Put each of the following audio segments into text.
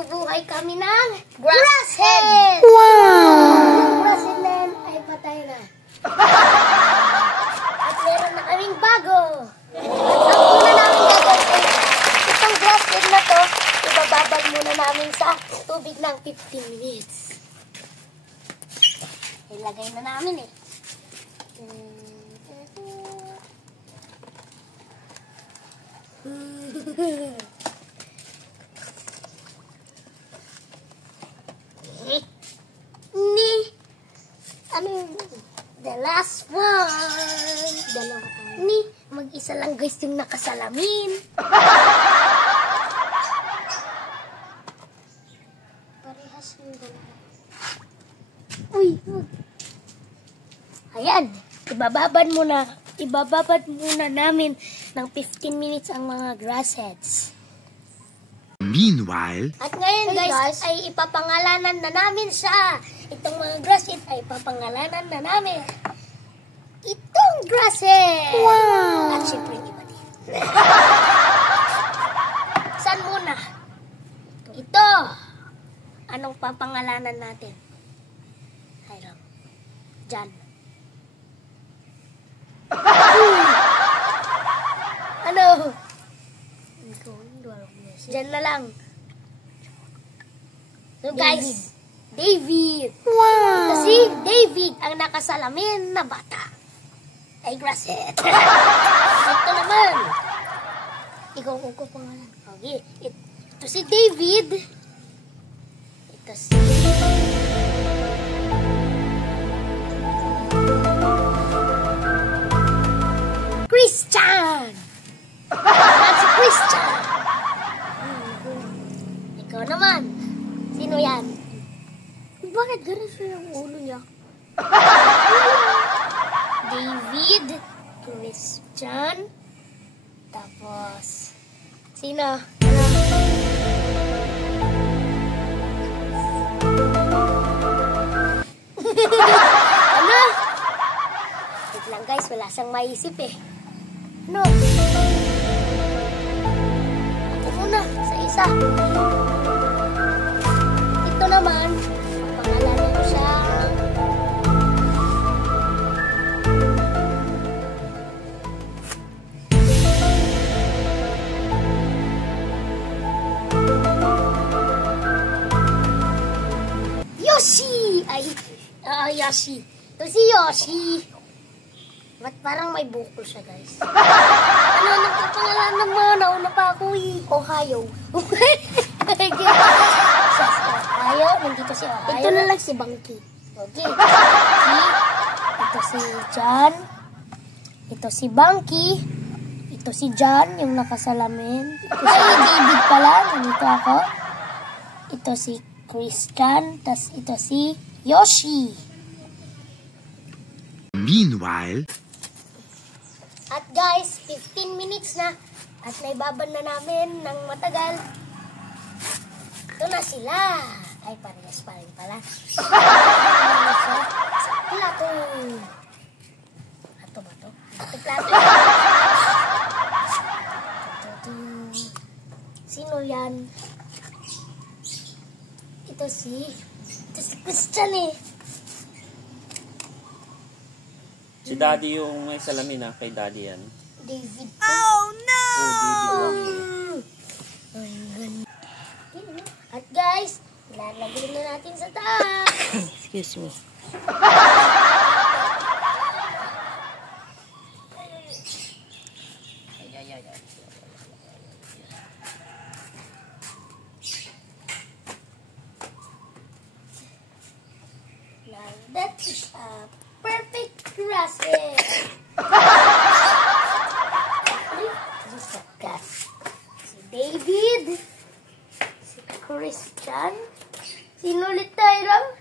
magbubuhay kami ng grasshead! Wow! Yung grasshead na yan ay patay na. At meron na kaming bago. At ang una namin gagawin ay itong grasshead na to, ibababad muna namin sa tubig ng 15 minutes. Ilagay na namin eh. The last one. Dalawa. Mag-isa lang guys yung nakasalamin. Parehas yung dalawa. Uy. Ayan. Ibababad muna namin ng 15 minutes ang mga grassheads. Meanwhile, at ngayon guys, ay ipapangalanan na namin siya. Itong mga grasshead ay ipapangalanan na namin. Itong grasshead. Wow! At syempre iba din. Saan muna? Ito. Anong papangalanan natin? Hayro. Jan. Ano? Diyan na lang. So guys, David. wow! Ito si David, ang nakasalamin na bata. Ay, grasshead. Ito naman. Ikaw ko pangalan. Okay. Ito si David. Ito si... Christian! At si Christian! Ikaw naman. Sino yan? Bakit ganun siya yung ulo niya? David, Christian, tapos, sino? Ano? Wait lang guys, wala siyang maisip eh. Ano? Ako muna, sa isa. Ito naman, pangalanan ko siya. Yoshi! Ay, Yoshi. Ito si Yoshi. Ba't parang may bukol siya, guys? Ano, nagpapangalan naman. Nauna pa ako eh. Ohio. Ohio. Nandito si Ohio. Ito na lang si Bunky. Okay. Ito si John. Ito si Bunky. Ito si John, yung nakasalamin. Ito si David pala. Nandito ako. Ito si Christian. Tas ito si Yoshi. Meanwhile, at guys, 15 minutes na at naibabad na namin ng matagal. Ito na sila. Ay, parehas pa rin pala. Sa plato. Plato ba to? Plato. Ito. Sino yan? Ito si Christian eh. Si Daddy yung may salamin na kay Daddy yan. David. oh no! Oh, David. At guys, lalagay na natin sa taas. Excuse me. Now that is a perfect grasshead. Just like that. Si David. Si Christian. Sino ulit tayo?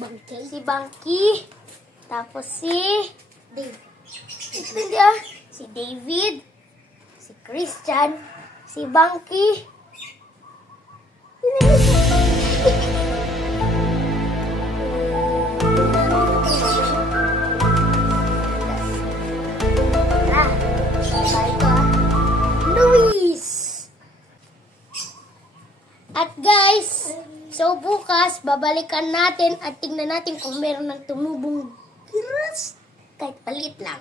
Bunky. Si Bunky. Tapos si David. Si David. Si Christian. Si Bunky. At guys, so bukas, babalikan natin at tingnan natin kung meron ng tumubong giras. Kahit palit lang.